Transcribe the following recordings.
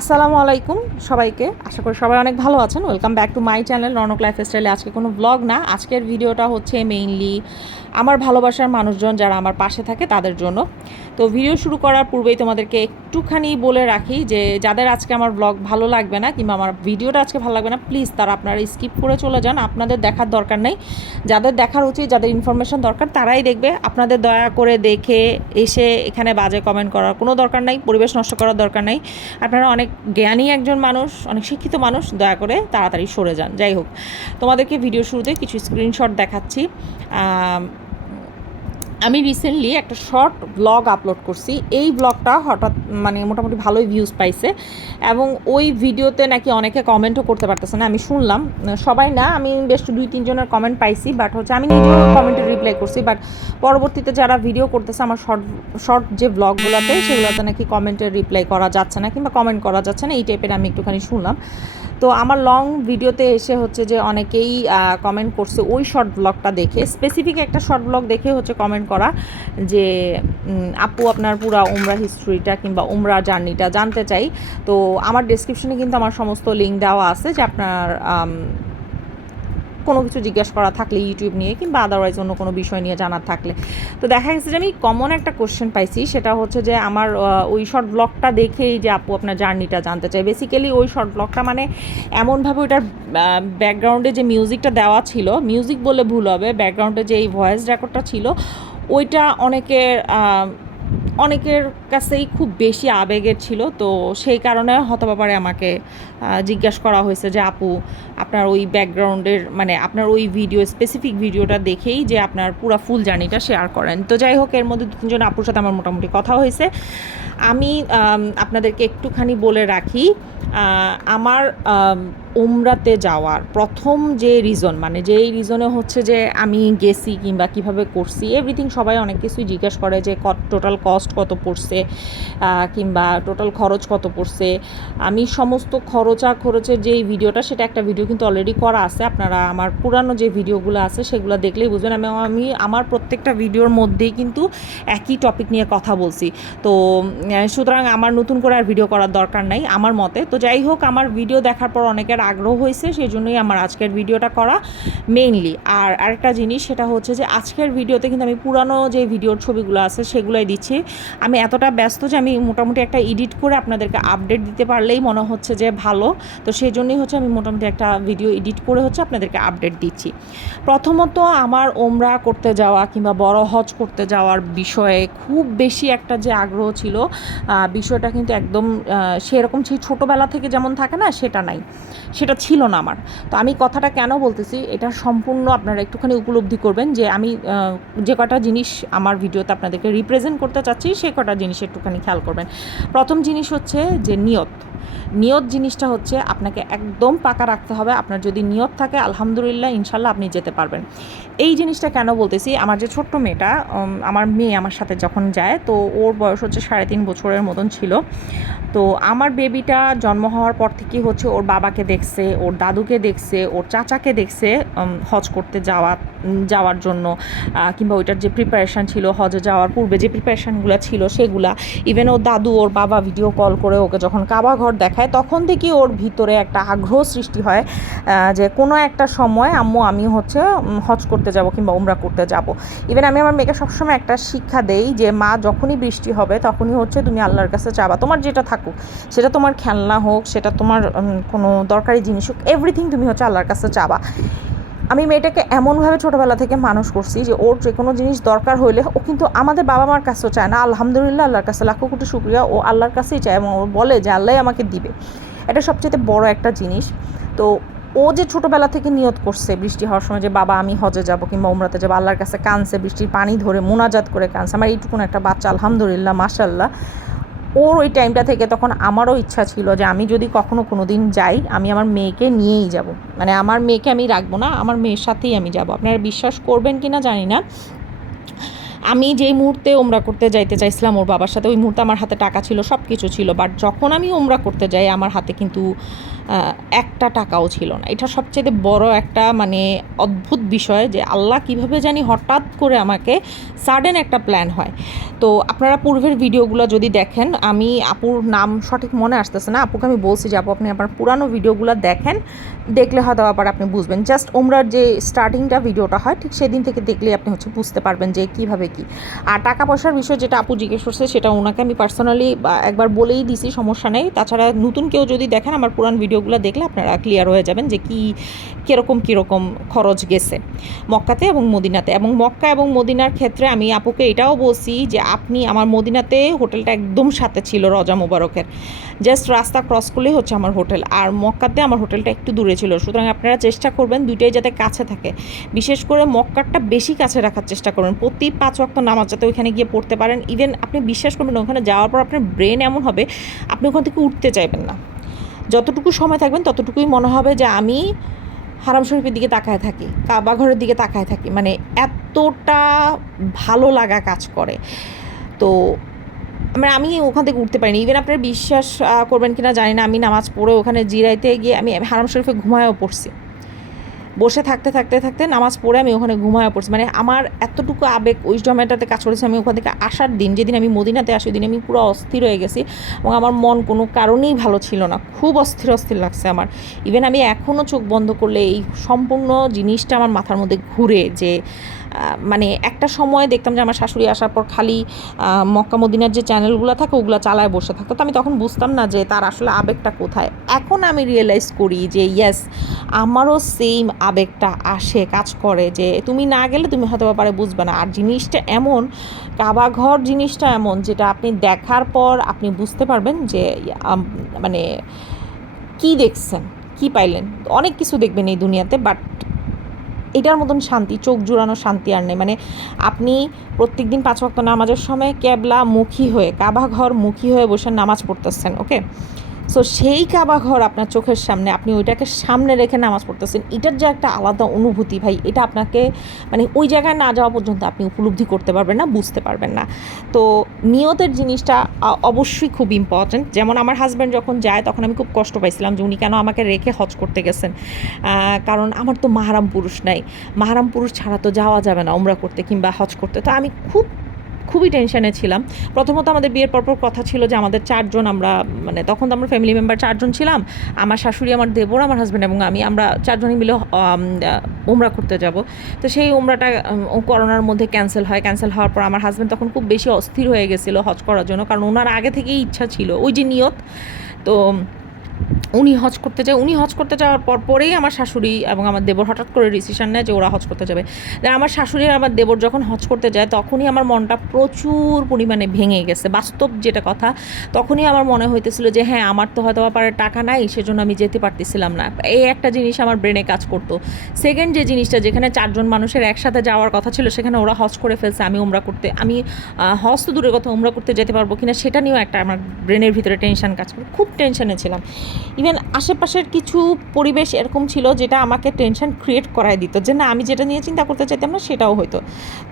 আসসালামু আলাইকুম সবাইকে। আশা করি সবাই অনেক ভালো আছেন। Welcome back to my channel Ronok life স্টাইলে আজকে কোনো ব্লগ না, আজকের ভিডিওটা হচ্ছে মেইনলি আমার ভালোবাসার মানুষজন যারা আমার পাশে থাকে তাদের জন্য। তো ভিডিও শুরু করার পূর্বেই তোমাদেরকে একটুখানি বলে রাখি যে, যাদের আজকে আমার ব্লগ ভালো লাগবে না কিংবা আমার ভিডিওটা আজকে ভালো লাগবে না প্লিজ তারা আপনারা স্কিপ করে চলে যান। আপনাদের দেখার দরকার নেই। যাদের দেখার উচিত, যাদের ইনফরমেশন দরকার, তারাই দেখবে। আপনাদের দয়া করে দেখে এসে এখানে বাজে কমেন্ট করার কোনো দরকার নাই, পরিবেশ নষ্ট করার দরকার নেই। আপনারা অনেক জ্ঞানী একজন মানুষ, অনেক শিক্ষিত মানুষ, দয়া করে তাড়াতাড়ি সরে যান। যাই হোক, তোমাদেরকে ভিডিও শুরুতে কিছু স্ক্রিনশট দেখাচ্ছি। আম, রিসেন্টলি একটা শর্ট ব্লগ আপলোড করছি। এই ব্লগটা হঠাৎ মানে মোটামুটি ভালোই ভিউজ পাইছে এবং ওই ভিডিওতে নাকি অনেকে কমেন্টও করতে পারতেছে না। আমি শুনলাম সবাই না আমি বেশ দুই তিনজনের কমেন্ট পাইছি বাট হচ্ছে আমি নিজেও কমেন্টে রিপ্লাই করছি বাট পরবর্তীতে যারা ভিডিও করতেছে আমার শর্ট শর্ট যে ব্লগগুলোতে সেগুলোতে নাকি কমেন্টের রিপ্লাই করা যাচ্ছে না কিংবা কমেন্ট করা যাচ্ছে না এই টাইপের আমি একটুখানি শুনলাম। তো আমার লং ভিডিওতে এসে হচ্ছে যে অনেকেই কমেন্ট করছে ওই শর্ট ব্লগটা দেখে। স্পেসিফিক একটা শর্ট ব্লগ দেখে হচ্ছে কমেন্ট করা যে আপু আপনার পুরো উমরা হিস্ট্রিটা কিংবা উমরা জার্নিটা জানতে চাই। তো আমার ডিসক্রিপশনে কিন্তু আমার সমস্ত লিঙ্ক দেওয়া আছে যে আপনার কোনো কিছু জিজ্ঞেস করা থাকলে ইউটিউব নিয়ে কিংবা আদারওয়াইজ অন্য কোনো বিষয় নিয়ে জানার থাকলে। তো দেখা গেছে যে আমি কমন একটা কোশ্চেন পাইছি, সেটা হচ্ছে যে আমার ওই শর্ট ব্লগটা দেখেই যে আপু আপনার জার্নিটা জানতে চাই বেসিক্যালি ওই শর্ট ব্লগটা মানে এমনভাবে ওইটার ব্যাকগ্রাউন্ডে যে মিউজিকটা দেওয়া ছিল মিউজিক বলে ভুল হবে ব্যাকগ্রাউন্ডে যে এই ভয়েস রেকর্ডটা ছিল, ওইটা অনেকের অনেকের কাছেই খুব বেশি আবেগের ছিল, তো সেই কারণে হয়তো ব্যাপারে আমাকে জিজ্ঞাসা করা হয়েছে যে, আপু, আপনার ওই ব্যাকগ্রাউন্ডের মানে আপনার ওই ভিডিও স্পেসিফিক ভিডিওটা দেখেই যে আপনার পুরো ফুল জার্নিটা শেয়ার করেন। তো যাই হোক, এর মধ্যে দু তিনজন আপুর সাথে আমার মোটামুটি কথা হয়েছে। আমি আপনাদেরকে একটুখানি বলে রাখি আমার আম, উমরাতে যাওয়ার প্রথম যে রিজন মানে যে এই রিজনে হচ্ছে যে আমি গেছি কিংবা কীভাবে করছি এভরিথিং সবাই অনেক কিছুই জিজ্ঞেস করে যে টোটাল কস্ট কত পড়ছে কিংবা টোটাল খরচ কত পড়ছে। আমি সমস্ত খরচা খরচের যে ভিডিওটা সেটা একটা ভিডিও কিন্তু অলরেডি করা আছে। আপনারা আমার পুরানো যে ভিডিওগুলো আছে সেগুলো দেখলেই বুঝবেন। আমি আমি আমার প্রত্যেকটা ভিডিওর মধ্যেই কিন্তু একই টপিক নিয়ে কথা বলছি। তো সুতরাং আমার নতুন করে আর ভিডিও করার দরকার নাই আমার মতে। তো যাই হোক আমার ভিডিও দেখার পর অনেকের আগ্রহ হয়েছে সেই জন্যই আমার আজকের ভিডিওটা করা মেইনলি আর আরেকটা জিনিস, সেটা হচ্ছে যে আজকের ভিডিওতে কিন্তু আমি পুরানো যে ভিডিওর ছবিগুলো আছে, সেগুলোই দিচ্ছি। আমি এতটা ব্যস্ত যে আমি মোটামুটি একটা এডিট করে আপনাদেরকে আপডেট দিতে পারলেই মনে হচ্ছে যে ভালো। তো সেই জন্যই হচ্ছে আমি মোটামুটি একটা ভিডিও এডিট করে হচ্ছে আপনাদেরকে আপডেট দিচ্ছি। প্রথমত আমার ওমরা করতে যাওয়া কিংবা বড় হজ করতে যাওয়ার বিষয়ে খুব বেশি একটা যে আগ্রহ ছিল বিষয়টা কিন্তু একদম সেরকম সেই ছোটোবেলা থেকে যেমন থাকে না, সেটা নাই। সেটা ছিল না আমার। তো আমি কথাটা কেন বলতেছি, এটা সম্পূর্ণ আপনারা একটুখানি উপলব্ধি করবেন যে আমি যে কটা জিনিস আমার ভিডিওতে আপনাদেরকে রিপ্রেজেন্ট করতে চাচ্ছি, সে কটা জিনিস একটুখানি খেয়াল করবেন। প্রথম জিনিস হচ্ছে যে নিয়ত। নিয়ত জিনিসটা হচ্ছে আপনাকে একদম পাকা রাখতে হবে। আপনার যদি নিয়ত থাকে, আলহামদুলিল্লাহ, ইনশাল্লাহ আপনি যেতে পারবেন। এই জিনিসটা কেন বলতেছি, আমার যে ছোট্ট মেয়েটা আমার মেয়ে আমার সাথে যখন যায়, তো ওর বয়স হচ্ছে সাড়ে তিন বছরের মতন ছিল। তো আমার বেবিটা জন্ম হওয়ার পর থেকেই হচ্ছে ওর বাবাকে দেখছে, ওর দাদুকে দেখছে, ওর চাচাকে দেখছে হজ করতে যাওয়া যাওয়ার জন্য কিংবা ওইটার যে প্রিপারেশান ছিল, হজে যাওয়ার পূর্বে যে প্রিপারেশানগুলো ছিল, সেগুলা। ইভেন ওর দাদু, ওর বাবা ভিডিও কল করে ওকে যখন কাবা ঘর দেখায়, তখন থেকে ওর ভিতরে একটা আগ্রহ সৃষ্টি হয় যে কোনো একটা সময় আম্মু, আমি হচ্ছে হজ করতে যাব কিংবা উমরা করতে যাব। ইভেন আমি আমার মেয়েকে সবসময় একটা শিক্ষা দেই যে, মা, যখনই বৃষ্টি হবে, তখনই হচ্ছে তুমি আল্লাহর কাছে চাবা। তোমার যেটা থাকুক, সেটা তোমার খেলনা হোক, সেটা তোমার কোনো দরকারি জিনিস হোক এভরিথিং তুমি হচ্ছে আল্লাহর কাছে চাবা। আমি মেয়েটাকে এমনভাবে ছোটোবেলা থেকে মানুষ করছি যে ওর যে কোনো জিনিস দরকার হইলে ও কিন্তু আমাদের বাবা মার কাছেও চায় না। আলহামদুলিল্লাহ আল্লাহর কাছে লাখো কোটি শুক্রিয়া। ও আল্লাহর কাছেই চায় এবং ও বলে যে আল্লাহ আমাকে দিবে। এটা সবচেয়ে বড় একটা জিনিস। তো ও যে ছোটোবেলা থেকে নিয়ত করছে বৃষ্টি হওয়ার সময় যে, বাবা, আমি হজে যাব কিংবা উমরাতে যাব। আল্লাহর কাছে কানছে বৃষ্টির পানি ধরে মোনাজাত করে কানছে আমার এইটুকুন একটা বাচ্চা, আলহামদুলিল্লাহ মাশাল্লাহ ওর ওই টাইমটা থেকে তখন আমারও ইচ্ছা ছিল যে আমি যদি কখনো কোনো দিন যাই, আমি আমার মেয়েকে নিয়েই যাব। মানে আমার মেয়েকে আমি রাখব না, আমার মেয়ের সাথেই আমি যাব। আপনারা বিশ্বাস করবেন কি না জানি না। আমি যেই মুহূর্তে ওমরা করতে যাইতে চাইছিলাম ওর বাবার সাথে, ওই মুহূর্তে আমার হাতে টাকা ছিল সব কিছু ছিল। বাট যখন আমি ওমরা করতে যাই, আমার হাতে কিন্তু একটা টাকাও ছিল না। এটা সবচেয়ে বড় একটা মানে অদ্ভুত বিষয় যে আল্লাহ কীভাবে জানি হঠাৎ করে আমাকে সাডেন একটা প্ল্যান হয়। তো আপনারা পূর্বের ভিডিওগুলো যদি দেখেন, আমি আপুর নাম সঠিক মনে আসতেছে না। আপুকে আমি বলছি যে, আপু, আপনি আপনার পুরানো ভিডিওগুলো দেখেন, দেখলে হয়তো আবার আপনি বুঝবেন। জাস্ট ওমরার যে স্টার্টিংটা ভিডিওটা হয়, ঠিক সেদিন থেকে দেখলে আপনি হচ্ছে বুঝতে পারবেন যে কীভাবে কি আর টাকা পয়সার বিষয় যেটা আপু জিজ্ঞেস করছে, সেটা ওনাকে আমি পার্সোনালি একবার বলেই দিছি, সমস্যা নেই। তাছাড়া নতুন কেউ যদি দেখেন, আমার পুরান ভিডিওগুলো দেখলে আপনারা ক্লিয়ার হয়ে যাবেন যে কী, কীরকম কীরকম খরচ গেছে মক্কাতে এবং মদিনাতে। এবং মক্কা এবং মদিনার ক্ষেত্রে আমি আপুকে এটাও বলছি যে আপনি আমার মদিনাতে হোটেলটা একদম সাথে ছিল, রজা মোবারকের। জাস্ট রাস্তা ক্রস করলেই হচ্ছে আমার হোটেল। আর মক্কাতে আমার হোটেলটা একটু দূরে ছিল। সুতরাং আপনারা চেষ্টা করবেন দুইটাই যাতে কাছে থাকে। বিশেষ করে মক্কারটা বেশি কাছে রাখার চেষ্টা করবেন। প্রতি পাঁচ ওয়াক্ত নামাজ যাতে ওইখানে গিয়ে পড়তে পারেন। ইভেন আপনি বিশ্বাস করবেন ওখানে যাওয়ার পর আপনার ব্রেন এমন হবে, আপনি ওখান থেকে উঠতে চাইবেন না। যতটুকু সময় থাকবেন, ততটুকুই মনে হবে যে আমি হারাম শরীফের দিকে তাকায় থাকি, কাবা ঘরের দিকে তাকায় থাকি। মানে এতটা ভালো লাগা কাজ করে। তো মানে আমি ওখান থেকে উঠতে পারিনি। ইভেন আপনার বিশ্বাস করবেন কিনা জানি না, আমি নামাজ পড়ে ওখানে জিরাইতে গিয়ে আমি হারাম শরীফে ঘুমায়ও পড়ছি। বসে থাকতে থাকতে থাকতে নামাজ পড়ে আমি ওখানে ঘুমায় পড়ছি। মানে আমার এতটুকু আবেগ ওই জমেটাতে কাজ করেছে, আমি ওখান থেকে আসার দিন, যেদিন আমি মদিনাতে আসি, ওই দিন আমি পুরো অস্থির হয়ে গেছি এবং আমার মন কোনো কারণেই ভালো ছিল না। খুব অস্থির অস্থির লাগছে আমার। ইভেন আমি এখনও চোখ বন্ধ করলে এই সম্পূর্ণ জিনিসটা আমার মাথার মধ্যে ঘুরে যে মানে একটা সময় দেখতাম যে আমার শাশুড়ি আসার পর খালি মক্কা, মদিনার যে চ্যানেলগুলো থাকে, ওগুলো চালায় বসে থাকতো। তো আমি তখন বুঝতাম না যে তার আসলে আবেগটা কোথায়। এখন আমি রিয়েলাইজ করি যে ইয়েস আমারও সেম আবেগটা আসে, কাজ করে যে, তুমি না গেলে তুমি হয়তো ব্যাপারে বুঝবে না। আর জিনিসটা এমন কাবা ঘর জিনিসটা এমন, যেটা আপনি দেখার পর আপনি বুঝতে পারবেন যে মানে কি দেখছেন, কি পাইলেন। অনেক কিছু দেখবেন এই দুনিয়াতে বাট এটার মতন শান্তি, চোখ জুড়ানো শান্তি আর নেই। মানে আপনি প্রত্যেক দিন পাঁচ ওয়াক্ত নামাজের সময় ক্যাবলা মুখী হয়ে, কাবা ঘর মুখী হয়ে বসে নামাজ পড়তেছেন ওকে সো সেই কাবা ঘর আপনার চোখের সামনে, আপনি ওইটাকে সামনে রেখে নামাজ পড়তেছেন, এটার যে একটা আলাদা অনুভূতি ভাই, এটা আপনাকে মানে ওই জায়গায় না যাওয়া পর্যন্ত আপনি উপলব্ধি করতে পারবেন না, বুঝতে পারবেন না। তো, নিয়তের জিনিসটা অবশ্যই খুব ইম্পর্ট্যান্ট যেমন আমার হাজব্যান্ড যখন যায়, তখন আমি খুব কষ্ট পাইছিলাম যে উনি কেন আমাকে রেখে হজ করতে গেছেন। কারণ আমার তো মাহারাম পুরুষ নাই। মাহারাম পুরুষ ছাড়া তো যাওয়া যাবে না, উমরা করতে কিংবা হজ করতে। তো আমি খুব খুবই টেনশনে ছিলাম। প্রথমত আমাদের বিয়ের পরপর কথা ছিল যে আমাদের চারজন আমরা মানে তখন তো আমরা ফ্যামিলি মেম্বার চারজন ছিলাম। আমার শাশুড়ি, আমার দেবর, আমার হাজব্যান্ড এবং আমি। আমরা চারজনই মিলে উমরা করতে যাব। তো সেই উমরাটা করোনার মধ্যে ক্যান্সেল হয়। ক্যান্সেল হওয়ার পর আমার হাজব্যান্ড তখন খুব বেশি অস্থির হয়ে গেছিল হজ করার জন্য। কারণ ওনার আগে থেকেই ইচ্ছা ছিল। ওই যে নিয়ত, তো উনি হজ করতে যায়, উনি হজ করতে যাওয়ার পর পরেই আমার শাশুড়ি এবং আমার দেবর হঠাৎ করে ডিসিশন নেয় যে ওরা হজ করতে যাবে। আমার শাশুড়ি আর আমার দেবর যখন হজ করতে যায়, তখনই আমার মনটা প্রচুর পরিমাণে ভেঙে গেছে। বাস্তব যেটা কথা, তখনই আমার মনে হইতেছিল যে হ্যাঁ আমার তো হয়তো ব্যাপারে টাকা নাই, সেজন্য আমি যেতে পারতেছিলাম না। এই একটা জিনিস আমার ব্রেনে কাজ করতো। সেকেন্ড যে জিনিসটা, যেখানে চারজন মানুষের একসাথে যাওয়ার কথা ছিল, সেখানে ওরা হজ করে ফেলছে, আমি উমরা করতে, আমি হজ তো দূরের কথা, উমরা করতে যেতে পারব কিনা, সেটা নিয়েও একটা আমার ব্রেনের ভিতরে টেনশন কাজ করে। খুব টেনশনে ছিলাম। ইভেন আশেপাশের কিছু পরিবেশ এরকম ছিল যেটা আমাকে টেনশন ক্রিয়েট করায় দিত যে না, আমি যেটা নিয়ে চিন্তা করতে চাইতাম না, সেটাও হতো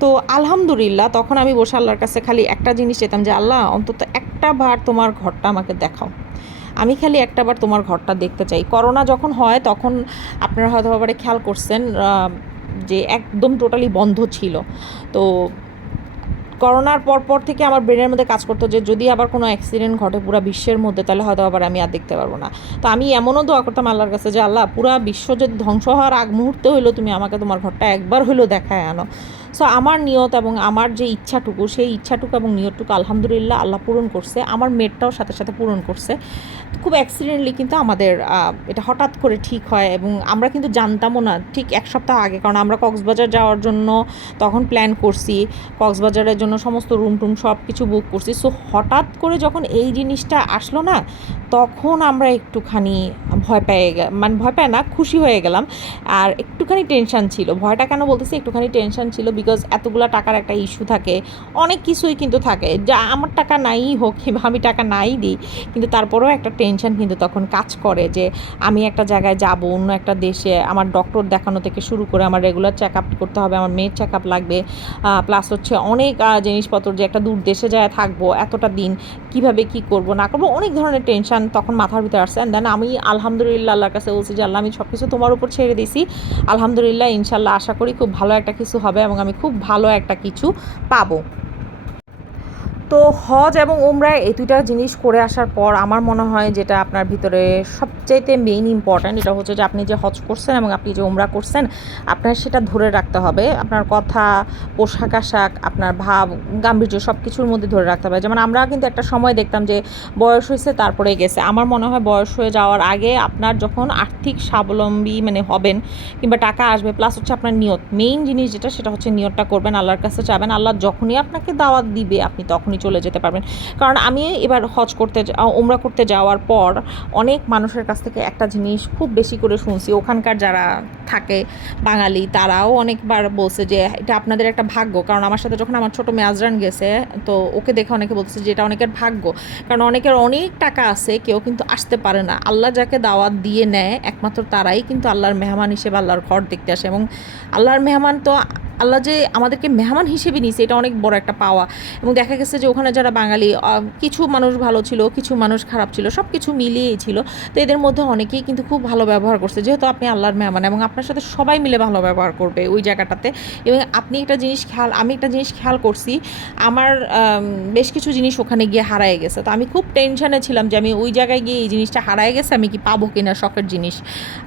তো আলহামদুলিল্লাহ, তখন আমি বসে আল্লাহর কাছে খালি একটা জিনিস চেতাম যে, আল্লাহ, অন্তত একটা বার তোমার ঘরটা আমাকে দেখাও। আমি খালি একটা বার তোমার ঘরটা দেখতে চাই। করোনা যখন হয়, তখন আপনারা হয়তো ব্যাপারে খেয়াল করছেন যে একদম টোটালি বন্ধ ছিল। তো করোনার পর পর থেকে আমার ব্রেনের মধ্যে কাজ করতো যে যদি আবার কোনো অ্যাক্সিডেন্ট ঘটে পুরো বিশ্বের মধ্যে, তাহলে হয়তো আবার আমি আর দেখতে পারব না। তো আমি এমনও দোয়া করতাম আল্লাহর কাছে যে, আল্লাহ, পুরো বিশ্ব যদি ধ্বংস হওয়ার আগ মুহূর্তে হইল, তুমি আমাকে তোমার ঘরটা একবার হইল দেখায় আনো। সো আমার নিয়ত এবং আমার যে ইচ্ছাটুকু, সেই ইচ্ছাটুকু এবং নিয়তটুকু আলহামদুলিল্লাহ আল্লাহ পূরণ করছে। আমার মেয়েরটাও সাথে সাথে পূরণ করছে। খুব অ্যাক্সিডেন্টলি কিন্তু আমাদের এটা হঠাৎ করে ঠিক হয় এবং আমরা কিন্তু জানতামও না ঠিক এক সপ্তাহ আগে। কারণ আমরা কক্সবাজার যাওয়ার জন্য তখন প্ল্যান করছি, কক্সবাজারের জন্য সমস্ত রুম টুম সব কিছু বুক করছি। সো হঠাৎ করে যখন এই জিনিসটা আসলো না, তখন আমরা একটুখানি ভয় পেয়ে মানে ভয় পায় না, খুশি হয়ে গেলাম। আর একটুখানি টেনশন ছিল। ভয়টা কেন বলতেছি? একটুখানি টেনশন ছিল বিকজ এতগুলো টাকার একটা ইস্যু থাকে। অনেক কিছুই কিন্তু থাকে। যা আমার টাকা নাই হোক, কিংবা আমি টাকা নাই দিই, কিন্তু তারপরেও একটা টেনশন কিন্তু তখন কাজ করে যে, আমি একটা জায়গায় যাব, অন্য একটা দেশে আমার ডক্টর দেখানো থেকে শুরু করে আমার রেগুলার চেক আপ করতে হবে, আমার মেয়ের চেক আপ লাগবে প্লাস হচ্ছে অনেক জিনিসপত্র যে একটা দূর দেশে যায় থাকব, এতটা দিন কীভাবে কি করব, না করব, অনেক ধরনের টেনশন তখন মাথার ভিতরে আসছে। দেন আমি আলহামদুলিল্লাহ আল্লাহর কাছে বলছি যে, আল্লাহ, আমি সব কিছু তোমার উপর ছেড়ে দিছি। আলহামদুলিল্লাহ ইনশাল্লাহ আশা করি খুব ভালো একটা কিছু হবে এবং আমি খুব ভালো একটা কিছু পাবো। তো হজ এবং ওমরা এই দুইটা জিনিস করে আসার পর আমার মনে হয় যেটা আপনার ভিতরে সবচাইতে মেইন ইম্পর্ট্যান্ট এটা হচ্ছে যে আপনি যে হজ করছেন এবং আপনি যে ওমরা করছেন, আপনার সেটা ধরে রাখতে হবে। আপনার কথা, পোশাক আশাক, আপনার ভাব, গাম্ভীর্য সব কিছুর মধ্যে ধরে রাখতে হবে। যেমন আমরা কিন্তু একটা সময় দেখতাম যে বয়স হয়েছে তারপরে গেছে। আমার মনে হয় বয়স হয়ে যাওয়ার আগে আপনার যখন আর্থিক স্বাবলম্বী মানে হবেন কিংবা টাকা আসবে প্লাস হচ্ছে আপনার নিয়ত। মেইন জিনিস যেটা, সেটা হচ্ছে নিয়তটা করবেন, আল্লাহর কাছে চাবেন আল্লাহ যখনই আপনাকে দাওয়াত দিবে, আপনি তখনই চলে যেতে পারবেন। কারণ আমি এবার হজ করতে উমরা করতে যাওয়ার পর অনেক মানুষের কাছ থেকে একটা জিনিস খুব বেশি করে শুনছি। ওখানকার যারা থাকে বাঙালি, তারাও অনেকবার বলছে যে, এটা আপনাদের একটা ভাগ্য। কারণ আমার সাথে যখন আমার ছোটো মেয়ে আজরান গেছে, তো ওকে দেখে অনেকে বলছে যে, এটা অনেকের ভাগ্য। কারণ অনেকের অনেক টাকা আছে, কেউ কিন্তু আসতে পারে না। আল্লাহ যাকে দাওয়াত দিয়ে নেয়, একমাত্র তারাই কিন্তু আল্লাহর মেহমান হিসেবে আল্লাহর ঘর দেখতে আসে। এবং আল্লাহর মেহমান তো আল্লাহ যে আমাদেরকে মেহমান হিসেবে নিছে এটা অনেক বড় একটা পাওয়া। এবং দেখা গেছে যে ওখানে যারা বাঙালি কিছু মানুষ ভালো ছিল, কিছু মানুষ খারাপ ছিল সব কিছু মিলিয়েই ছিল। তো এদের মধ্যে অনেকেই কিন্তু খুব ভালো ব্যবহার করছে, যেহেতু আপনি আল্লাহর মেহমান এবং আপনার সাথে সবাই মিলে ভালো ব্যবহার করবে ওই জায়গাটাতে। এবং আপনি একটা জিনিস খেয়াল, আমি একটা জিনিস খেয়াল করছি, আমার বেশ কিছু জিনিস ওখানে গিয়ে হারায় গেছে। তো আমি খুব টেনশনে ছিলাম যে আমি ওই জায়গায় গিয়ে এই জিনিসটা হারায় গেছে, আমি কি পাবো কিনা শখের জিনিস।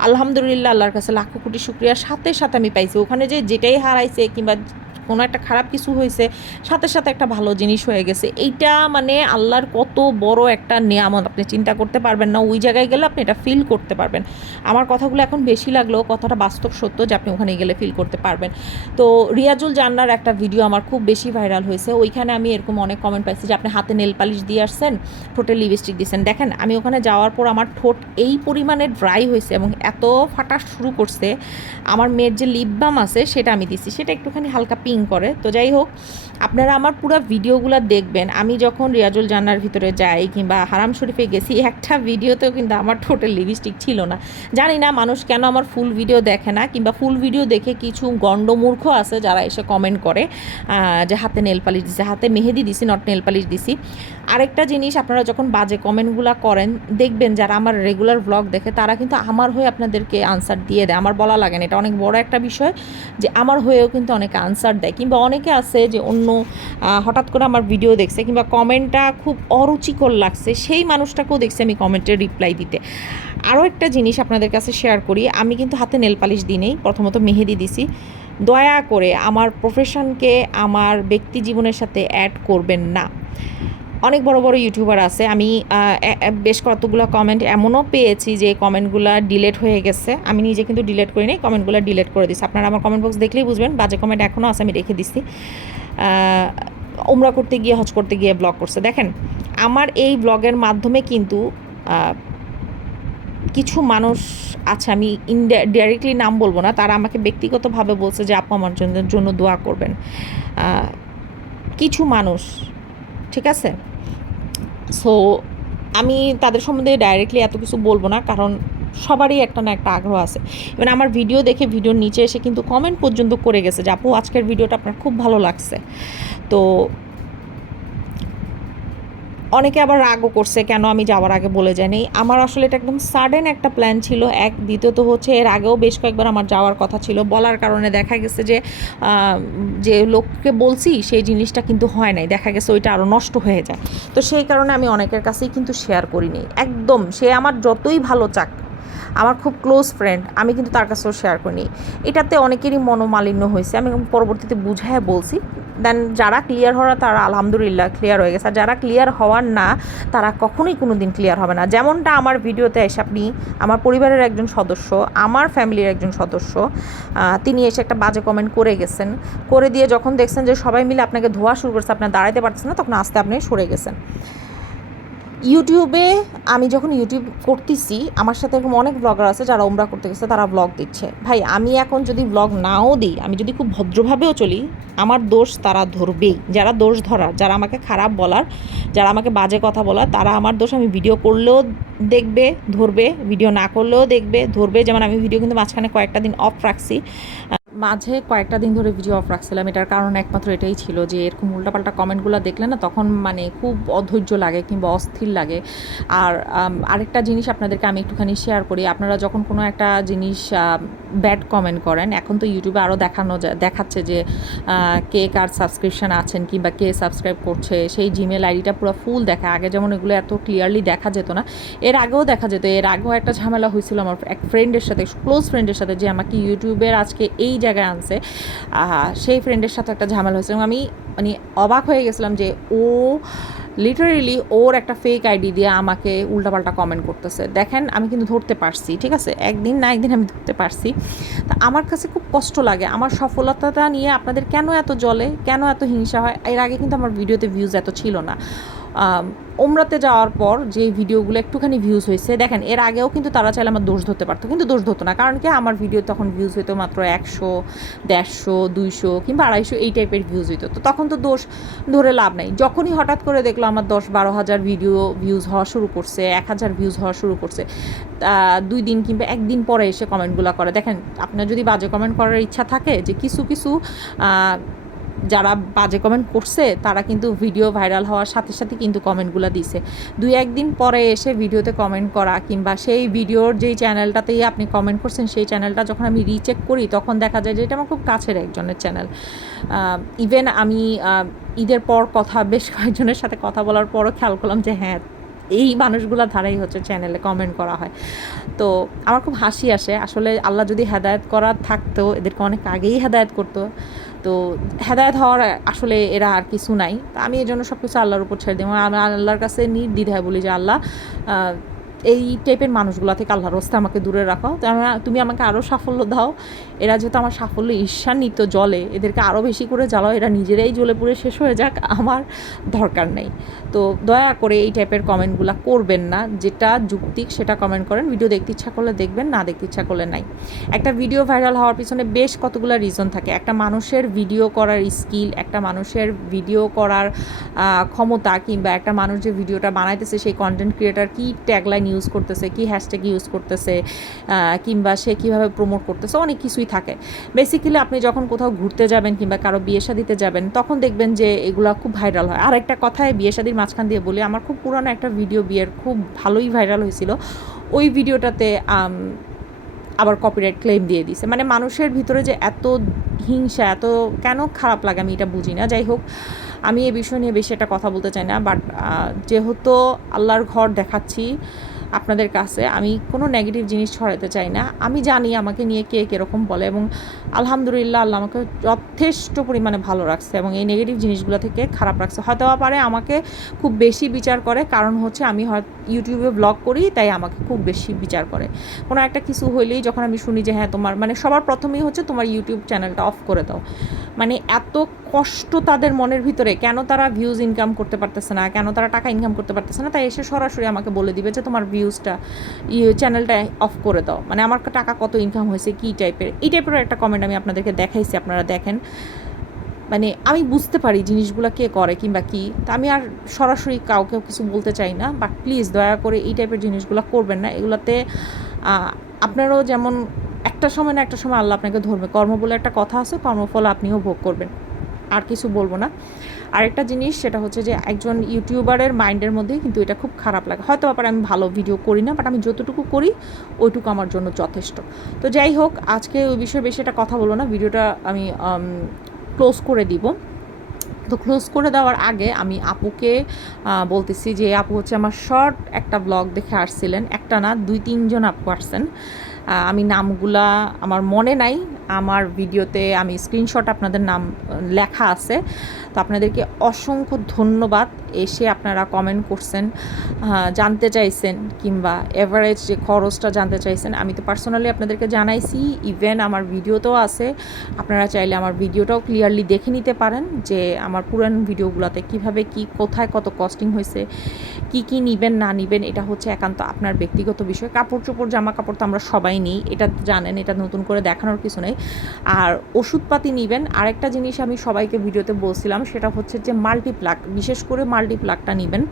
আলহামদুলিল্লাহ, আল্লাহর কাছে লাখো কোটি শুক্রিয়ার সাথে সাথে আমি পাইছি। ওখানে যে যেটাই হারাইছে কিংবা কোনো একটা খারাপ কিছু হয়েছে, সাথে সাথে একটা ভালো জিনিস হয়ে গেছে। এইটা মানে আল্লাহর কত বড় একটা নিয়ামত। আপনি চিন্তা করতে পারবেন না, ওই জায়গায় গেলে আপনি এটা ফিল করতে পারবেন। আমার কথাগুলো এখন বেশি লাগলেও কথাটা বাস্তব সত্য যে আপনি ওখানে গেলে ফিল করতে পারবেন। তো রিয়াজুল জান্নার একটা ভিডিও আমার খুব বেশি ভাইরাল হয়েছে। ওইখানে আমি এরকম অনেক কমেন্ট পাইছি যে, আপনি হাতে নেল পালিশ দিয়ে আসছেন, ঠোঁটে লিপস্টিক দিয়েছেন দেখেন, আমি ওখানে যাওয়ার পর আমার ঠোঁট এই পরিমাণে ড্রাই হয়েছে এবং এত ফাটা শুরু করছে। আমার মেয়ের যে লিপ বাম আছে, সেটা আমি দিছি। সেটা একটুখানি হালকা পিং করে। তো যাই হোক, আপনারা আমার পুরো ভিডিওগুলো দেখবেন। আমি যখন রিয়াজুল জান্নার ভিতরে যাই কিংবা হারাম শরীফে গেছি, একটা ভিডিওতেও কিন্তু আমার ঠোঁটের লিপস্টিক ছিল না। জানি না মানুষ কেন আমার ফুল ভিডিও দেখে না, কিংবা ফুল ভিডিও দেখে কিছু গণ্ডমূর্খ আছে যারা এসে কমেন্ট করে যে হাতে নেল পালিশ দিছে, হাতে মেহেদি দিছি নট নেল পালিশ দিছি। আরেকটা জিনিস, আপনারা যখন বাজে কমেন্টগুলো করেন, দেখবেন যারা আমার রেগুলার ব্লগ দেখে, তারা কিন্তু আমার হয়ে আপনাদেরকে আনসার দিয়ে দেয়। আমার বলা লাগে না, এটা অনেক বড় একটা বিষয় যে আমার হয়েও কিন্তু অনেকে আনসার দেয় কিংবা অনেকে আছে যে অন্য হঠাৎ করে আমার ভিডিও দেখছে কিংবা কমেন্টটা খুব অরুচিকর লাগছে, সেই মানুষটাকেও দেখছি আমি কমেন্টের রিপ্লাই দিতে। আরও একটা জিনিস আপনাদের কাছে শেয়ার করি, আমি কিন্তু হাতে নেল পালিশ দিই নেই, প্রথমত মেহেদি দিছি। দয়া করে আমার প্রফেশনকে আমার ব্যক্তি জীবনের সাথে অ্যাড করবেন না। অনেক বড় বড় ইউটিউবার আছে। আমি বেশ কতগুলো কমেন্ট এমনও পেয়েছি যে কমেন্টগুলো ডিলেট হয়ে গেছে। আমি নিজে কিন্তু ডিলেট করি নাই কমেন্টগুলো ডিলেট করে দিচ্ছি আপনারা আমার কমেন্ট বক্স দেখলেই বুঝবেন, বাজে কমেন্ট এখনও আছে, আমি রেখে দিচ্ছি উমরা করতে গিয়ে, হজ করতে গিয়ে ব্লগ করছে। দেখেন, আমার এই ব্লগের মাধ্যমে কিন্তু কিছু মানুষ আছে, আমি ডাইরেক্টলি নাম বলব না, তারা আমাকে ব্যক্তিগতভাবে বলছে যে, আপু, আমার জন্য দোয়া করবেন। কিছু মানুষ ঠিক আছে? সো আমি তাদের সম্বন্ধে ডাইরেক্টলি এত কিছু বলব না, কারণ সবারই একটা না একটা আগ্রহ আছে। এবার আমার ভিডিও দেখে ভিডিওর নিচে এসে কিন্তু কমেন্ট পর্যন্ত করে গেছে যে, আপু, আজকের ভিডিওটা আপনার খুব ভালো লাগছে। তো অনেকে আবার রাগও করছে, কেন আমি যাওয়ার আগে বলে যাইনি আমার আসলে এটা একদম সাডেন একটা প্ল্যান ছিল। এক, দ্বিতীয়ত হচ্ছে এর আগেও বেশ কয়েকবার আমার যাওয়ার কথা ছিল। বলার কারণে দেখা গেছে যে যে লোককে বলছি, সেই জিনিসটা কিন্তু হয় নাই। দেখা গেছে ওইটা আরও নষ্ট হয়ে যায়। তো সেই কারণে আমি অনেকের কাছেই কিন্তু শেয়ার করিনি। একদম সে আমার যতই ভালো চাক আমার খুব ক্লোজ ফ্রেন্ড আমি কিন্তু তার কাছেও শেয়ার করিনি। এটাতে অনেকেরই মনোমালিন্য হয়েছে, আমি পরবর্তীতে বুঝায় বলছি। দেন যারা ক্লিয়ার হওয়ার তারা আলহামদুলিল্লাহ ক্লিয়ার হয়ে গেছে, আর যারা ক্লিয়ার হওয়ার না, তারা কখনোই কোনো দিন ক্লিয়ার হবে না। যেমনটা আমার ভিডিওতে এসে আপনি, আমার পরিবারের একজন সদস্য, আমার ফ্যামিলির একজন সদস্য তিনি এসে একটা বাজে কমেন্ট করে গেছেন। করে দিয়ে যখন দেখছেন যে সবাই মিলে আপনাকে ধোয়া শুরু করছে, আপনার দাঁড়াতে পারছেন না, তখন আস্তে আপনি সরে গেছেন। ইউটিউবে আমি যখন ইউটিউব করতেছি, আমার সাথে এরকম অনেক ব্লগার আছে যারা ওমরা করতে গেছে, তারা ব্লগ দিচ্ছে। ভাই, আমি এখন যদি ব্লগ নাও দিই, আমি যদি খুব ভদ্রভাবেও চলি, আমার দোষ তারা ধরবেই। যারা দোষ ধরার, যারা আমাকে খারাপ বলার, যারা আমাকে বাজে কথা বলার, তারা আমার দোষ আমি ভিডিও করলেও দেখবে, ধরবে ভিডিও না করলেও দেখবে, ধরবে। যেমন আমি ভিডিও কিন্তু মাঝখানে কয়েকটা দিন অফ রাখছি। মাঝে কয়েকটা দিন ধরে ভিডিও অফ রাখছিলাম, এটার কারণ একমাত্র এটাই ছিল যে এরকম উল্টাপাল্টা কমেন্টগুলো দেখলে না তখন মানে খুব অধৈর্য লাগে কিংবা অস্থির লাগে। আর আরেকটা জিনিস আপনাদেরকে আমি একটুখানি শেয়ার করি, আপনারা যখন কোনো একটা জিনিস ব্যাড কমেন্ট করেন, এখন তো ইউটিউবে আরও দেখানো যায় দেখাচ্ছে যে কে কার সাবস্ক্রিপশন আছেন কিংবা কে সাবস্ক্রাইব করছে, সেই জিমেল আইডিটা পুরো ফুল দেখা। আগে যেমন এগুলো এত ক্লিয়ারলি দেখা যেত না, এর আগেও দেখা যেত। এর আগেও একটা ঝামেলা হয়েছিল আমার এক ফ্রেন্ডের সাথে ক্লোজ ফ্রেন্ডের সাথে যে আমাকে ইউটিউবের আজকে এই জায়গায় আনছে। সেই ফ্রেন্ডের সাথে একটা ঝামেলা হয়েছিল এবং আমি মানে অবাক হয়ে গেছিলাম যে ও লিটারেলি ওর একটা ফেক আইডি দিয়ে আমাকে উল্টাপাল্টা কমেন্ট করতেছে। দেখেন, আমি কিন্তু ধরতে পারছি, ঠিক আছে? একদিন না একদিন আমি ধরতে পারছি। তা আমার কাছে খুব কষ্ট লাগে। আমার সফলতাটা নিয়ে আপনাদের কেন এত জলে কেন এত হিংসা হয়? এর আগে কিন্তু আমার ভিডিওতে ভিউজ এত ছিল না। ওমরাতে যাওয়ার পর যে ভিডিওগুলো একটুখানি ভিউজ হয়েছে, দেখেন, এর আগেও কিন্তু তারা চাইলে আমার দোষ ধরতে পারতো, কিন্তু দোষ ধরতো না। কারণ কি? আমার ভিডিও তখন ভিউজ হইতো মাত্র একশো, দেড়শো, দুইশো কিংবা আড়াইশো, এই টাইপের ভিউজ হইতো। তো তখন তো দোষ ধরে লাভ নাই। যখনই হঠাৎ করে দেখল আমার দশ বারো হাজার ভিডিও ভিউজ হওয়া শুরু করছে, এক হাজার ভিউজ হওয়া শুরু করছে দুই দিন কিংবা একদিন পরে এসে কমেন্টগুলো করে। দেখেন, আপনার যদি বাজে কমেন্ট করার ইচ্ছা থাকে যে কিছু কিছু যারা বাজে কমেন্ট করছে, তারা কিন্তু ভিডিও ভাইরাল হওয়ার সাথে সাথে কিন্তু কমেন্টগুলো দিছে। দুই একদিন পরে এসে ভিডিওতে কমেন্ট করা কিংবা সেই ভিডিওর যেই চ্যানেলটাতেই আপনি কমেন্ট করছেন, সেই চ্যানেলটা যখন আমি রিচেক করি, তখন দেখা যায় যে এটা আমার খুব কাছের একজনের চ্যানেল ইভেন আমি ঈদের পর কথা, বেশ কয়েকজনের সাথে কথা বলার পরও খেয়াল করলাম যে হ্যাঁ এই মানুষগুলা ধারাই হচ্ছে চ্যানেলে কমেন্ট করা হয়। তো আমার খুব হাসি আসে। আসলে আল্লাহ যদি হেদায়ত করার থাকতো, এদেরকে অনেক আগেই হেদায়ত করতো। তো হেদায়ত হওয়ার আসলে এরা আর কিছু নাই। আমি এই জন্য সব কিছু আল্লাহর উপর ছেড়ে দিই। আমি আল্লাহর কাছে নির্দ্বিধায় বলি যে, আল্লাহ এই টাইপের মানুষগুলো থেকে আল্লাহর রাস্তা আমাকে দূরে রাখো তুমি আমাকে আরও সাফল্য দাও। এরা যেহেতু আমার সাফল্য ঈর্ষান্বিত জলে, এদেরকে আরও বেশি করে জ্বালাও, এরা নিজেরাই জ্বলে পুড়ে শেষ হয়ে যাক, আমার দরকার নেই। তো দয়া করে এই টাইপের কমেন্টগুলো করবেন না। যেটা যুক্তিক সেটা কমেন্ট করেন। ভিডিও দেখতে ইচ্ছা করলে দেখবেন, না দেখতে ইচ্ছা করলে নাই। একটা ভিডিও ভাইরাল হওয়ার পিছনে বেশ কতগুলো রিজন থাকে। একটা মানুষের ভিডিও করার স্কিল একটা মানুষের ভিডিও করার ক্ষমতা, কিংবা একটা মানুষ যে ভিডিওটা বানাইতেছে, সেই কন্টেন্ট ক্রিয়েটার কী ট্যাগলাইন ইউজ করতেছে, কী হ্যাশট্যাগ ইউজ করতেছে কিংবা সে কীভাবে প্রমোট করতেছে, অনেক কিছুই থাকে। বেসিক্যালি আপনি যখন কোথাও ঘুরতে যাবেন কিংবা কারও বিয়ে শাদিতে যাবেন, তখন দেখবেন যে এগুলা খুব ভাইরাল হয়। আর একটা কথায় বিয়ে শাদির মাঝখান দিয়ে বলি, আমার খুব পুরানো একটা ভিডিও বিয়ের খুব ভালোই ভাইরাল হয়েছিল। ওই ভিডিওটাতে আবার কপিরাইট ক্লেম দিয়ে দিছে। মানে মানুষের ভিতরে যে এত হিংসা, এত কেন খারাপ লাগে আমি এটা বুঝি না যাই হোক, আমি এই বিষয় নিয়ে বেশি একটা কথা বলতে চাই না বাট যেহেতু আল্লাহর ঘর দেখাচ্ছি আপনাদের কাছে, আমি কোনো নেগেটিভ জিনিস ছড়াতে চাই না। আমি জানি আমাকে নিয়ে কে কীরকম বলে এবং আলহামদুলিল্লাহ আল্লাহ আমাকে যথেষ্ট পরিমাণে ভালো রাখছে এবং এই নেগেটিভ জিনিসগুলো থেকে খারাপ রাখছে। হয়তো পারে আমাকে খুব বেশি বিচার করে, কারণ হচ্ছে আমি হয় ইউটিউবে ব্লগ করি, তাই আমাকে খুব বেশি বিচার করে। কোনো একটা কিছু হইলেই যখন আমি শুনি যে হ্যাঁ তোমার মানে সবার প্রথমেই হচ্ছে তোমার ইউটিউব চ্যানেলটা অফ করে দাও। মানে এত কষ্ট তাদের মনের ভিতরে, কেন তারা ভিউজ ইনকাম করতে পারতেছে না, কেন তারা টাকা ইনকাম করতে পারতেছে না, তাই এসে সরাসরি আমাকে বলে দিবে যে তোমার ভিউজটা চ্যানেলটা অফ করে দাও। মানে আমার টাকা কত ইনকাম হয়েছে, কী টাইপের এই টাইপের একটা কমেন্ট আমি আপনাদেরকে দেখাইছি, আপনারা দেখেন। মানে আমি বুঝতে পারি জিনিসগুলো কে করে কিংবা কি। তা আমি আর সরাসরি কাউকে কিছু বলতে চাই না বাট প্লিজ দয়া করে এই টাইপের জিনিসগুলো করবেন না। এগুলোতে আপনারাও যেমন একটা সময় না একটা সময় আল্লাহ আপনাকে ধরবে। কর্ম বলে একটা কথা আছে, কর্মফল আপনিও ভোগ করবেন। আর কিছু বলব না। আরেকটা জিনিস সেটা হচ্ছে যে একজন ইউটিউবারের মাইন্ডের মধ্যেই কিন্তু এটা খুব খারাপ লাগে। হয়তো আবার আমি ভালো ভিডিও করি না, বাট আমি যতটুকু করি, ওইটুকু আমার জন্য যথেষ্ট। তো যাই হোক, আজকে ওই বিষয়ে বেশি একটা কথা বলব না। ভিডিওটা আমি ক্লোজ করে দিব। তো ক্লোজ করে দেওয়ার আগে আমি আপুকে বলতেছি যে আপু হচ্ছে আমার শর্ট একটা ব্লগ দেখে আসছিলেন। একটা না, দুই, তিনজন আপু আসছেন। আমি নামগুলা আমার মনে নাই আমার ভিডিওতে আমি স্ক্রিনশট আপনাদের নাম লেখা আছে। তো আপনাদেরকে অসংখ্য ধন্যবাদ এসে আপনারা কমেন্ট করছেন জানতে চাইছেন কিংবা এভারেজ যে খরচটা জানতে চাইছেন, আমি তো পার্সোনালি আপনাদেরকে জানাইছি ইভেন আমার ভিডিওতেও আছে। আপনারা চাইলে আমার ভিডিওটাও ক্লিয়ারলি দেখে নিতে পারেন যে আমার পুরান ভিডিওগুলোতে কীভাবে কি, কোথায় কত কস্টিং হয়েছে, কি কি নিবেন, না নিবেন, এটা হচ্ছে একান্ত আপনার ব্যক্তিগত বিষয়। কাপড় চোপড় জামা কাপড় তো আমরা সবাই নিই, এটা জানেন, এটা নতুন করে দেখানোর কিছু নেই। আর ওষুধপাতি নিবেন, আরেকটা জিনিস আমি সবাইকে ভিডিওতে বলছিলাম সেটা হচ্ছে যে মাল্টিপ্লাক বিশেষ করে মাল্টিপ্লাকটা নিবেন।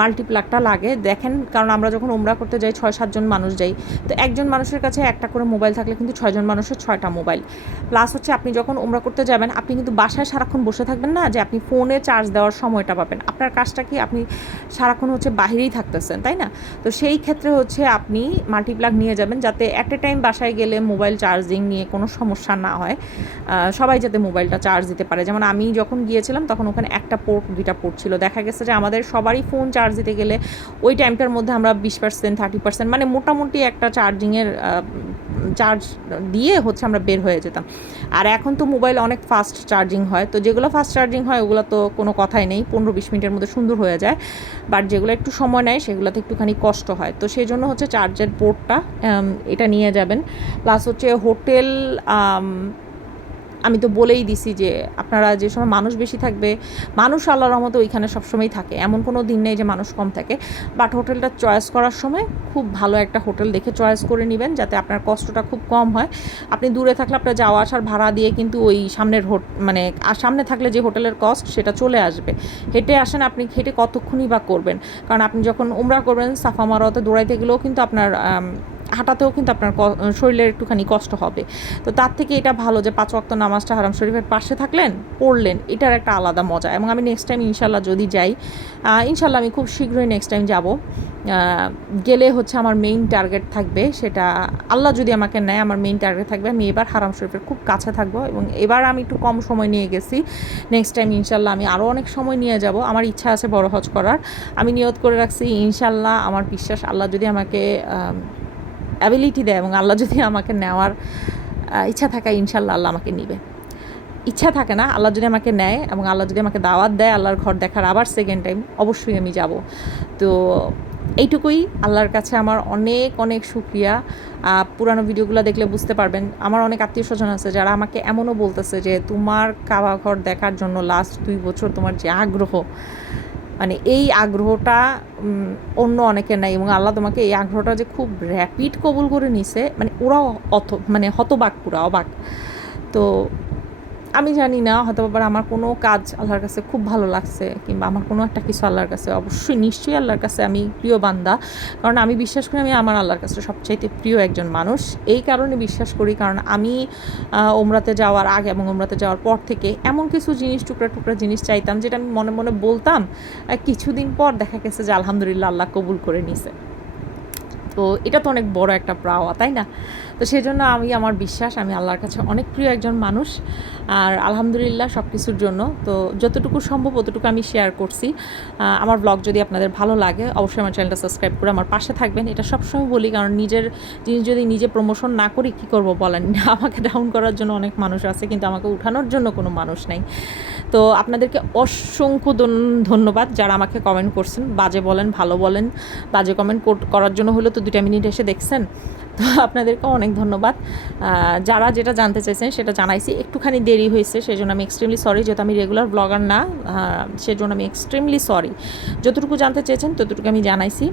মাল্টিপ্লাকটা লাগে। দেখেন, কারণ আমরা যখন ওমরা করতে যাই ছয় সাতজন মানুষ যাই, তো একজন মানুষের কাছে একটা করে মোবাইল থাকলে কিন্তু ছয়জন মানুষের ছয়টা মোবাইল। প্লাস হচ্ছে আপনি যখন ওমরা করতে যাবেন, আপনি কিন্তু বাসায় সারাক্ষণ বসে থাকবেন না, যে আপনি ফোনে চার্জ দেওয়ার সময়টা পাবেন। আপনার কাজটা কি? আপনি সারাক্ষণ হচ্ছে বাহিরেই থাকতেছেন, তাই না? তো সেই ক্ষেত্রে হচ্ছে আপনি মাল্টিপ্লাগ নিয়ে যাবেন, যাতে অ্যাট এ টাইম বাসায় গেলে মোবাইল চার্জিং নিয়ে কোনো সমস্যা না হয়। সবাই যাতে মোবাইলটা চার্জ দিতে পারে। যেমন আমি যখন গিয়েছিলাম তখন ওখানে একটা পোর্ট দুইটা পোর্ট ছিল। দেখা গেছে যে আমাদের সবারই ফোন চার্জ দিতে গেলে ওই টাইমটার মধ্যে আমরা বিশ পার্সেন্ট থার্টি পার্সেন্ট মানে মোটামুটি একটা চার্জিংয়ের চার্জ দিয়ে হচ্ছে আমরা বের হয়ে যেতাম। আর এখন তো মোবাইল অনেক ফাস্ট চার্জিং হয়, তো যেগুলো ফাস্ট চার্জিং হয় ওগুলো তো কোনো কথাই নেই পনেরো বিশ মিনিটের মধ্যে সুন্দর হয়ে যায়। বাট যেগুলো একটু সময় নেয়, সেগুলোতে একটুখানি কষ্ট হয়। তো সেই জন্য হচ্ছে চার্জের পোর্টটা এটা নিয়ে যাবেন। প্লাস হচ্ছে হোটেল আমি তো বলেই দিছি যে আপনারা যে সময় মানুষ বেশি থাকবে, মানুষ আল্লাহর রহমতে ওইখানে সবসময় থাকে। এমন কোনো দিন নেই যে মানুষ কম থাকে। বাট হোটেলটা চয়েস করার সময় খুব ভালো একটা হোটেল দেখে চয়েস করে নেবেন যাতে আপনার কষ্টটা খুব কম হয়। আপনি দূরে থাকলে আপনার যাওয়া আসার ভাড়া দিয়ে কিন্তু ওই সামনের হোট মানে সামনে থাকলে যে হোটেলের কস্ট সেটা চলে আসবে। হেঁটে আসেন আপনি, হেঁটে কতক্ষণই বা করবেন? কারণ আপনি যখন উমরা করবেন, সাফা মারোয়াতে দৌড়াইতে গেলেও কিন্তু আপনার হাঁটাতেও কিন্তু আপনার শরীরের একটুখানি কষ্ট হবে। তো তার থেকে এটা ভালো যে পাঁচ ওয়াক্ত নামাজটা হারাম শরীফের পাশে থাকলেন, পড়লেন, এটার একটা আলাদা মজা। এবং আমি নেক্সট টাইম ইনশাল্লাহ যদি যাই ইনশাল্লাহ আমি খুব শীঘ্রই নেক্সট টাইম যাব। গেলে হচ্ছে আমার মেইন টার্গেট থাকবে সেটা, আল্লাহ যদি আমাকে নেয়, আমার মেইন টার্গেট থাকবে, আমি এবার হারাম শরীফের খুব কাছে থাকব এবং এবার আমি একটু কম সময় নিয়ে গেছি। নেক্সট টাইম ইনশাল্লাহ আমি আরও অনেক সময় নিয়ে যাব। আমার ইচ্ছা আছে বড় হজ করার। আমি নিয়ত করে রাখছি ইনশাল্লাহ আমার বিশ্বাস, আল্লাহ যদি আমাকে অ্যাবিলিটি দেয় এবং আল্লাহ যদি আমাকে নেওয়ার ইচ্ছা থাকে ইনশাল্লাহ আল্লাহ আমাকে নিবে। ইচ্ছা থাকে না, আল্লাহ যদি আমাকে নেয় এবং আল্লাহ যদি আমাকে দাওয়াত দেয় আল্লাহর ঘর দেখার আবার সেকেন্ড টাইম অবশ্যই আমি যাব। তো এইটুকুই, আল্লাহর কাছে আমার অনেক অনেক সুক্রিয়া পুরানো ভিডিওগুলো দেখলে বুঝতে পারবেন, আমার অনেক আত্মীয় স্বজন আছে যারা আমাকে এমনও বলতেছে যে, তোমার কাবা ঘর দেখার জন্য লাস্ট দুই বছর তোমার যে আগ্রহ মানে এই আগ্রহটা অন্য অনেকের নাই এবং আল্লাহ তোমাকে এই আগ্রহটা যে খুব র্যাপিড কবুল করে নিছে মানে ওরাও অত মানে হতবাক পুরা, অবাক। তো আমি জানি না, হয়তো আবার আমার কোনো কাজ আল্লাহর কাছে খুব ভালো লাগছে কিংবা আমার কোনো একটা কিছু আল্লাহর কাছে, অবশ্যই নিশ্চয়ই আল্লাহর কাছে আমি প্রিয় বান্দা। কারণ আমি বিশ্বাস করি আমি আমার আল্লাহর কাছে সবচাইতে প্রিয় একজন মানুষ। এই কারণে বিশ্বাস করি, কারণ আমি ওমরাতে যাওয়ার আগে এবং ওমরাতে যাওয়ার পর থেকে এমন কিছু জিনিস, টুকরা টুকরা জিনিস চাইতাম যেটা আমি মনে মনে বলতাম কিছুদিন পর দেখা গেছে যে আলহামদুলিল্লাহ আল্লাহ কবুল করে নিছে। তো এটা তো অনেক বড় একটা প্রাওয়া তাই না? তো সেই জন্য আমি, আমার বিশ্বাস, আমি আল্লাহর কাছে অনেক প্রিয় একজন মানুষ। আর আলহামদুলিল্লাহ সব কিছুর জন্য। তো যতটুকু সম্ভব ততটুকু আমি শেয়ার করছি। আমার ব্লগ যদি আপনাদের ভালো লাগে, অবশ্যই আমার চ্যানেলটা সাবস্ক্রাইব করে আমার পাশে থাকবেন। এটা সবসময় বলি, কারণ নিজের জিনিস যদি নিজে প্রমোশন না করি, কী করব বলেন? আমাকে ডাউন করার জন্য অনেক মানুষ আছে, কিন্তু আমাকে উঠানোর জন্য কোনো মানুষ নেই। তো আপনাদেরকে অসংখ্য ধন্যবাদ যারা আমাকে কমেন্ট করছেন। বাজে বলেন, ভালো বলেন, বাজে কমেন্ট করার জন্য হলো তো দুটা মিনিট এসে দেখছেন। তো আপনাদেরকে অনেক ধন্যবাদ। যারা যেটা জানতে চাইছেন সেটা জানাইছি। একটুখানি দেরি হয়েছে, সেজন্য আমি এক্সট্রিমলি সরি যেহেতু আমি রেগুলার ব্লগার না সেজন্য আমি এক্সট্রিমলি সরি যতটুকু জানতে চেয়েছেন ততটুকু আমি জানাইছি।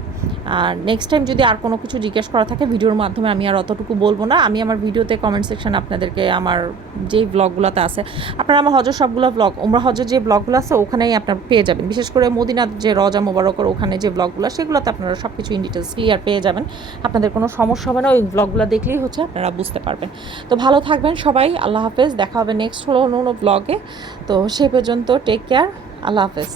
আর নেক্সট টাইম যদি আর কোনো কিছু জিজ্ঞেস করা থাকে, ভিডিওর মাধ্যমে আমি আর অতটুকু বলব না। আমি আমার ভিডিওতে কমেন্ট সেকশন আপনাদেরকে আমার যেই ব্লগগুলোতে আছে, আপনারা আমার হজর সবগুলো ব্লগ ওমরা হজর যে ব্লগগুলো আছে, ওখানেই আপনার পেয়ে যাবেন। বিশেষ করে মদিনার যে রজা মোবারকর ওখানে যে ব্লগগুলো সেগুলোতে আপনারা সব কিছু ইন ডিটেলস ক্লিয়ার পেয়ে যাবেন। আপনাদের কোনো সমস্যা হবে না ওই ব্লগগুলো দেখলেই হচ্ছে আপনারা বুঝতে পারবেন। তো ভালো থাকবেন সবাই, আল্লাহ হাফেজ। দেখা হবে নেক্সট হলো অন্য কোনো ব্লগে তো সেই পর্যন্ত টেক কেয়ার আল্লাহ হাফেজ।